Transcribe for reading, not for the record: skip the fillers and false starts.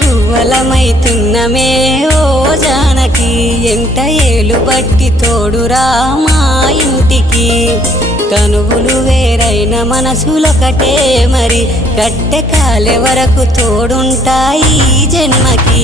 గువ్వలమైతున్నమే ఓ జానకి ఎంట ఏలు బట్టి తోడురా మా ఇంటికి తనువులు వేరైన మనసులొకటే మరి కట్టె కాలే వరకు తోడుంటాయి జన్మకి